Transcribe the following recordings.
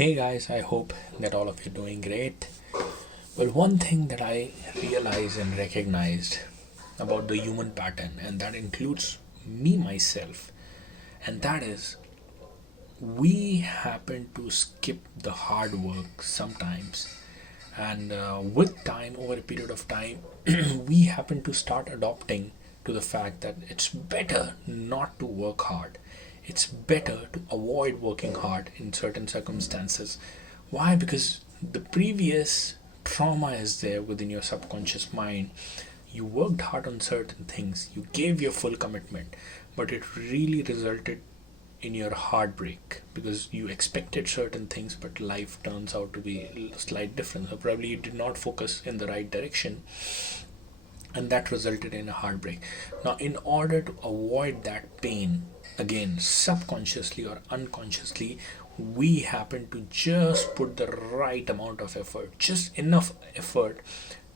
Hey guys, I hope that all of you are doing great. Well, one thing that I realized and recognized about the human pattern, and that includes me myself, and that is we happen to skip the hard work sometimes. And with time, over a period of time, we happen to start adopting to the fact that it's better not to work hard. It's better to avoid working hard in certain circumstances. Why? Because the previous trauma is there within your subconscious mind. You worked hard on certain things, you gave your full commitment, but it really resulted in your heartbreak because you expected certain things, but life turns out to be a slight different. So probably you did not focus in the right direction, and that resulted in a heartbreak. Now, in order to avoid that pain, again, subconsciously or unconsciously, we happen to just put the right amount of effort, just enough effort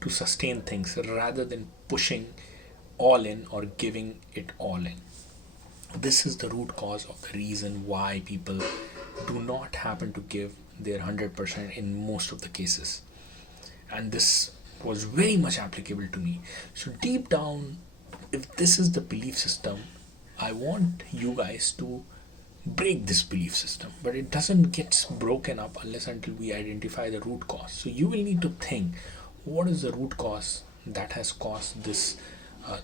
to sustain things rather than pushing all in or giving it all in. This is the root cause of the reason why people do not happen to give their 100% in most of the cases. And this was very much applicable to me. So, deep down, if this is the belief system, I want you guys to break this belief system, but it doesn't get broken up unless until we identify the root cause. So, you will need to think what is the root cause that has caused this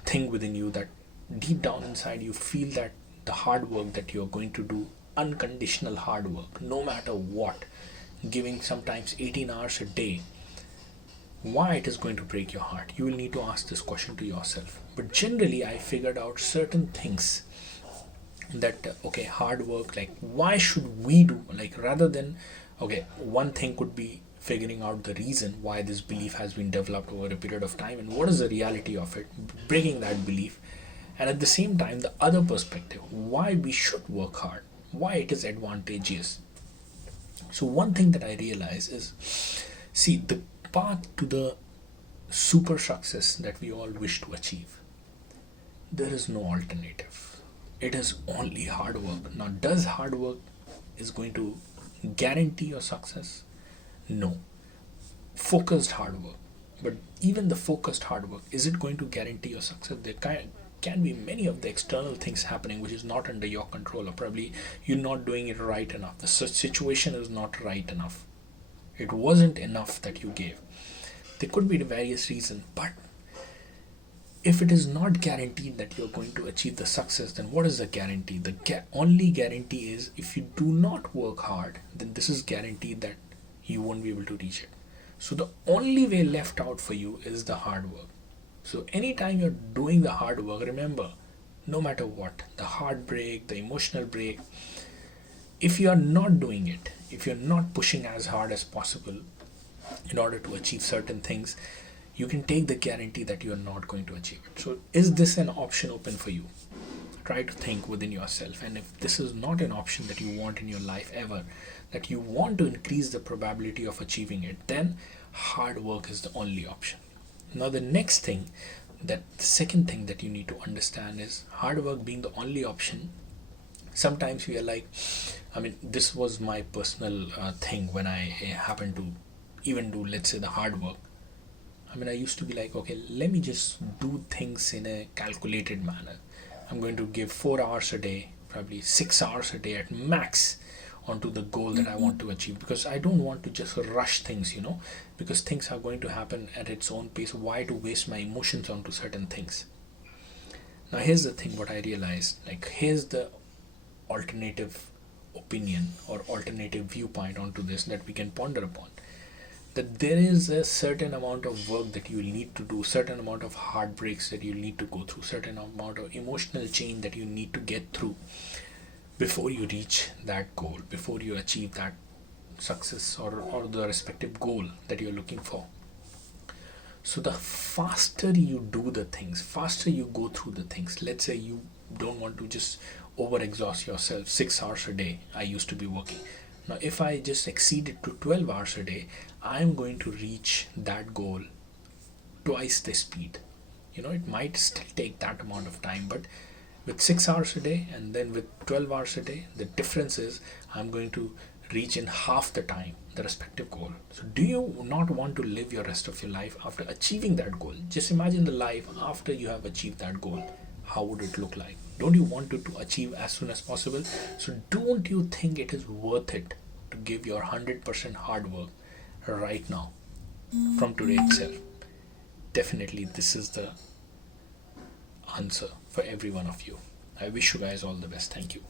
thing within you, that deep down inside you feel that the hard work that you're going to do, unconditional hard work, no matter what, giving sometimes 18 hours a day, why it is going to break your heart. You will need to ask this question to yourself. But generally, I figured out certain things that okay, hard work, like why should we do, like rather than, okay, one thing could be figuring out the reason why this belief has been developed over a period of time and what is the reality of it, breaking that belief, and at the same time the other perspective, why we should work hard, why it is advantageous. So one thing that I realize is, see, the path to the super success that we all wish to achieve, there is no alternative. It is only hard work. Now, does hard work is going to guarantee your success? No. Focused hard work. But even the focused hard work, is it going to guarantee your success? There can be many of the external things happening which is not under your control, or probably you're not doing it right enough. The situation is not right enough. It wasn't enough that you gave. There could be the various reasons, but if it is not guaranteed that you're going to achieve the success, then what is the guarantee? The only guarantee is if you do not work hard, then this is guaranteed that you won't be able to reach it. So the only way left out for you is the hard work. So anytime you're doing the hard work, remember, no matter what, the heartbreak, the emotional break, if you are not doing it, if you're not pushing as hard as possible in order to achieve certain things, you can take the guarantee that you are not going to achieve it. So, is this an option open for you? Try to think within yourself. And if this is not an option that you want in your life ever, that you want to increase the probability of achieving it, then hard work is the only option. Now, the next thing, that the second thing that you need to understand is hard work being the only option. Sometimes we are like, I mean, this was my personal thing when I happened to even do, let's say, the hard work. I mean, I used to be like, okay, let me just do things in a calculated manner. I'm going to give 4 hours a day, probably 6 hours a day at max, onto the goal that I want to achieve, because I don't want to just rush things, because things are going to happen at its own pace. Why to waste my emotions onto certain things? Now, here's the thing what I realized, like, here's the alternative opinion or alternative viewpoint onto this that we can ponder upon, that there is a certain amount of work that you will need to do, certain amount of heartbreaks that you need to go through, certain amount of emotional change that you need to get through before you reach that goal, before you achieve that success, or the respective goal that you're looking for. So the faster you do the things, faster you go through the things. Let's say you don't want to just overexhaust yourself. 6 hours a day I used to be working. Now, if I just exceed it to 12 hours a day, I'm going to reach that goal twice the speed. It might still take that amount of time, but with 6 hours a day and then with 12 hours a day, the difference is I'm going to reach in half the time the respective goal. So, do you not want to live your rest of your life after achieving that goal? Just imagine the life after you have achieved that goal. How would it look like? Don't you want it to achieve as soon as possible? So, don't you think it is worth it to give your 100% hard work right now, from today itself? Definitely, this is the answer for every one of you. I wish you guys all the best. Thank you.